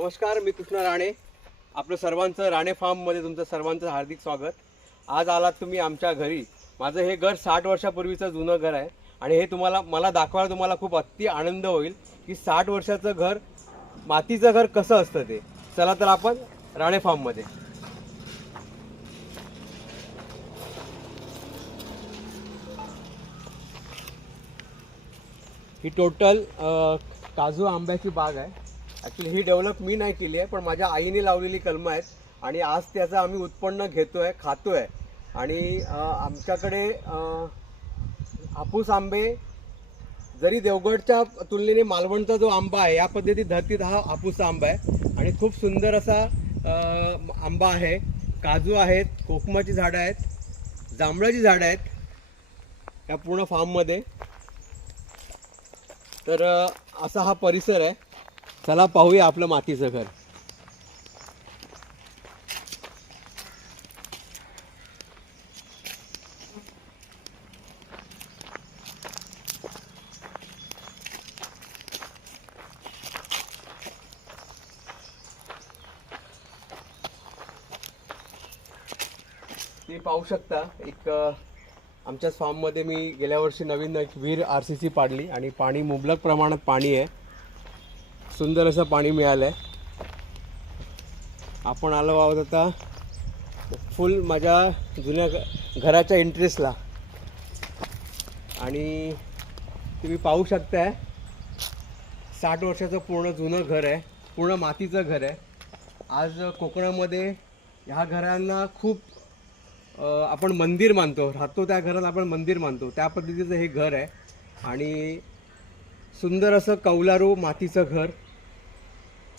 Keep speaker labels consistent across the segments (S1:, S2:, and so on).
S1: नमस्कार मी कृष्णा राणे. आपलं सर्वांचं राणे फार्ममध्ये तुमचं सर्वांचं हार्दिक स्वागत. आज आलात तुम्ही आमच्या घरी. माझं हे घर साठ वर्षापूर्वीचं जुनं घर आहे आणि हे तुम्हाला मला दाखवायला तुम्हाला खूप अति आनंद होईल की साठ वर्षाचं घर मातीचं घर कसं असतं ते. चला तर आपण राणे फार्ममध्ये. ही टोटल काजू आंब्याची बाग आहे. ॲक्च्युली ही डेव्हलप मी नाही केली आहे पण माझ्या आईने लावलेली कलमं आहेत आणि आज त्याचं आम्ही उत्पन्न घेतो आहे खातो आहे आणि आमच्याकडे हापूस आंबे जरी देवगडच्या तुलनेने मालवणचा जो आंबा आहे या पद्धतीत धरतीत हा हापूसचा आंबा आहे. आणि खूप सुंदर असा आंबा आहे. काजू आहेत कोकमाची झाडं आहेत जांभळाची झाडं आहेत या पूर्ण फार्ममध्ये तर असा हा परिसर आहे. चला पाहूया आपलं मातीचं घर. ते पाहू शकता एक आमच्याच फार्ममध्ये मी गेल्या वर्षी नवीन एक विहीर आर सी सी पाडली आणि पाणी मुबलक प्रमाणात पाणी आहे. सुंदर असं पाणी मिळालं आहे आपण आलो आहोत आता फुल माझ्या जुन्या घराच्या इंटरेस्टला आणि तुम्ही पाहू शकताय साठ वर्षाचं पूर्ण जुनं घर आहे पूर्ण मातीचं घर आहे. आज कोकणामध्ये ह्या घरांना खूप आपण मंदिर मानतो. राहतो त्या घराला आपण मंदिर मानतो. त्या पद्धतीचं हे घर आहे. आणि सुंदर असं कौलारू मातीचं घर.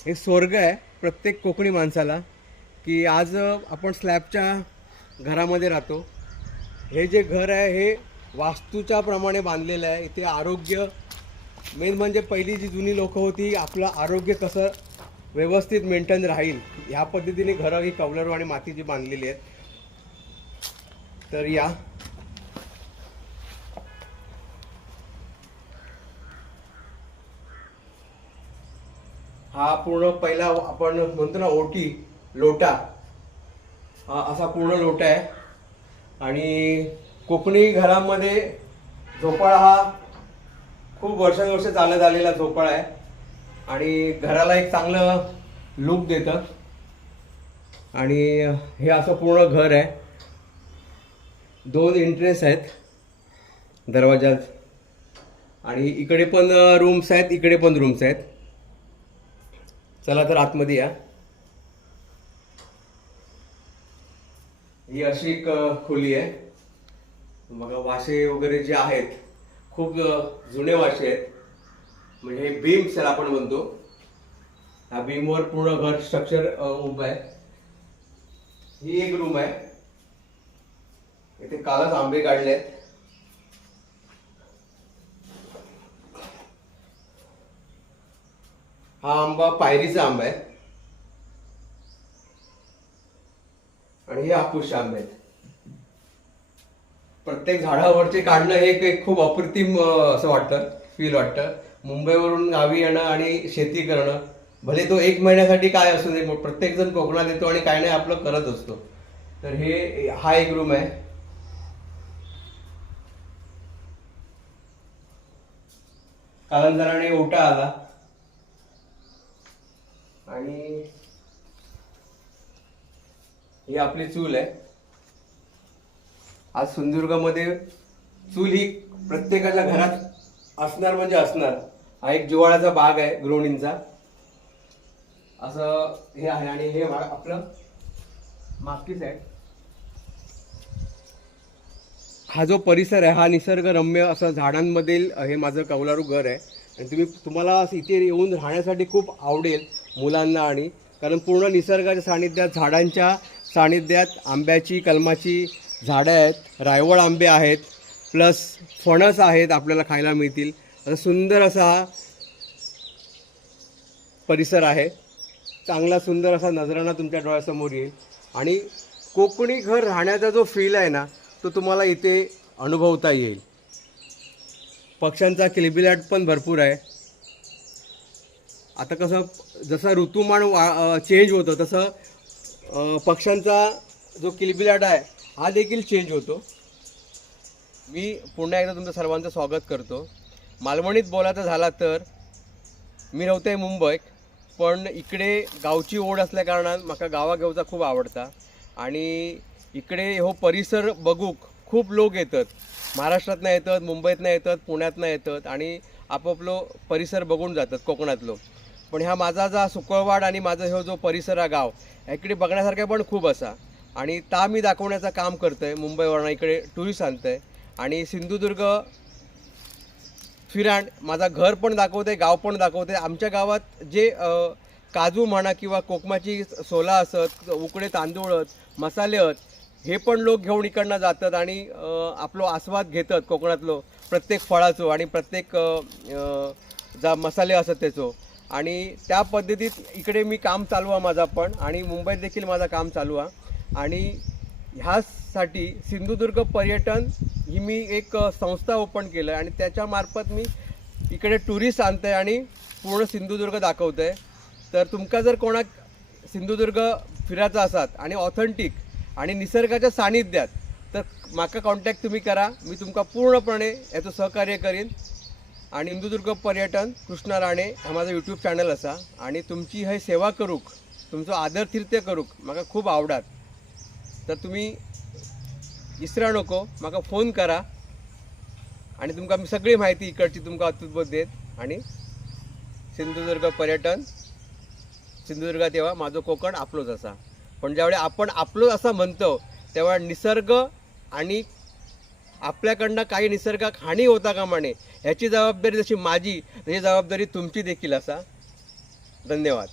S1: हे स्वर्ग आहे प्रत्येक कोकणी माणसाला की आज आपण स्लॅबच्या घरामध्ये राहतो. हे जे घर आहे हे वास्तूच्या प्रमाणे बांधलेलं आहे. इथे आरोग्य मेन म्हणजे पहिली जी जुनी लोकं होती आपलं आरोग्य कसं व्यवस्थित मेंटेन राहील ह्या पद्धतीने घरं ही कौलारू आणि मातीची बांधलेली आहेत. तर या हा पूर्ण पहिला आपण म्हणतो ना ओटी लोटा. हा असा पूर्ण लोटा आहे. आणि कोकणी घरामध्ये झोपाळा हा खूप वर्षानुवर्ष चालत आलेला झोपाळा आहे. आणि घराला एक चांगलं लुक देतं. आणि हे असं पूर्ण घर आहे. दोन इंटरेस्ट आहेत दरवाजात आणि इकडे पण रूम्स आहेत इकडे पण रूम्स आहेत. चला तर आतमध्ये या. ही अशी एक खोली आहे. बघा वाशे वगैरे जे आहेत खूप जुने वाशे आहेत. म्हणजे हे बीम त्याला आपण म्हणतो. ह्या बीमवर पूर्ण घर स्ट्रक्चर उभं आहे. ही एक रूम आहे. इथे कालच आंबे काढले आहेत हा आंबा पायरीचा आंबा आहे. आणि हे हापूसचे आंबे आहेत. प्रत्येक झाडावरचे काढणं हे एक- खूप अप्रतिम असं वाटतं फील वाटतं. मुंबईवरून गावी येणं आणि शेती करणं भले तो एक महिन्यासाठी काय असू दे प्रत्येक जण कोकणात येतो आणि काय नाही आपलं करत असतो. तर हे हा एक रूम आहे. कालांतराने ओटा आला आणि ही आपली चूल आहे. आज सिंधुदुर्गामध्ये चूल ही प्रत्येकाच्या घरात असणार म्हणजे असणार. हा एक जिवाळ्याचा बाग आहे गृहिणींचा असं हे आहे आणि हे आपलं मागची आहे. हा जो परिसर आहे हा निसर्गरम्य असं झाडांमधील हे माझं कौलारू घर आहे. आणि तुम्ही तुम्हाला असं इथे येऊन राहण्यासाठी खूप आवडेल मुलांना आणि कारण पूर्ण निसर्गाच्या सानिध्यात झाडांच्या सानिध्यात आंब्याची कलमाची झाडं आहेत रायवळ आंबे आहेत प्लस फणस आहेत आपल्याला खायला मिळतील. असं सुंदर असा हा परिसर आहे. चांगला सुंदर असा नजराणा तुमच्या डोळ्यासमोर येईल. आणि कोकणी घर राहण्याचा जो फील आहे ना तो तुम्हाला इथे अनुभवता येईल. पक्ष्यांचा किलबिलाट पण भरपूर आहे. आता कसं जसं ऋतुमान वा चेंज होतं तसं पक्ष्यांचा जो किलबिलाट आहे हा देखील चेंज होतो. मी पुन्हा एकदा तुमचं सर्वांचं स्वागत करतो. मालवणीत बोलायचं झाला तर मी रावते मुंबईक पण इकडे गावची ओढ असल्या कारणान म्हाका गावा घेवचा खूप आवडता. आणि इकडे हो परिसर बघूक खूप लोक येतात. महाराष्ट्रातनं येतात मुंबईतनं येतात पुण्यातनं येतात आणि आपापलो परिसर बघून जातात कोकणातलो. पण ह्या माझा जा सुकळवाड आणि माझा ह्यो जो परिसर हा गाव इकडे बघण्यासारखं पण खूप असा. आणि ता मी दाखवण्याचं काम करतोय मुंबईवरनं इकडे टुरिस्ट आणतंय. आणि सिंधुदुर्ग फिराण माझा घर पण दाखवते गाव पण दाखवते आमच्या गावात जे काजू म्हणा किंवा कोकमाची सोला असत उकडे तांदूळ मसाले आहेत हे पण लोक घेऊन इकडनं जातात आणि आपलो आस्वाद घेतात कोकणातलो प्रत्येक फळाचो आणि प्रत्येक जा मसाले असत त्याचो. आणि त्या पद्धतीत इकडे मी काम चालू आहे माझा पण आणि मुंबईत देखील माझं काम चालू आहे आणि ह्यासाठी सिंधुदुर्ग पर्यटन ही मी एक संस्था ओपन केलं आणि त्याच्यामार्फत मी इकडे टुरिस्ट आणतं आहे आणि पूर्ण सिंधुदुर्ग दाखवतं आहे तर तुमका जर कोणाक सिंधुदुर्ग फिरायचं असात आणि ऑथेंटिक आणि निसर्गाच्या सानिध्यात तर माका कॉन्टॅक्ट तुम्ही करा. मी तुमका पूर्णपणे याचं सहकार्य करीन. आणि सिंधुदुर्ग पर्यटन कृष्णा राणे हा माझा यूट्यूब चॅनल असा. आणि तुमची हे सेवा करूक तुमचो आदर तीर्थ करूक म्हाका खूप आवडात. तर तुम्ही इसरा नको म्हाका फोन करा. आणि तुमकां मी सगळी माहिती इकडची तुमकां अत्युत्बोध देत. आणि सिंधुदुर्ग पर्यटन सिंधुदुर्गात तेव्हा माझं कोकण आपलोच असा. पण ज्यावेळी आपण आपलोच असा म्हणतो तेव्हा निसर्ग आणि आपल्याकडनं काही निसर्गाक हानी होता कामा नये ह्याची जबाबदारी जशी माझी तशी जबाबदारी तुमची देखील असा. धन्यवाद.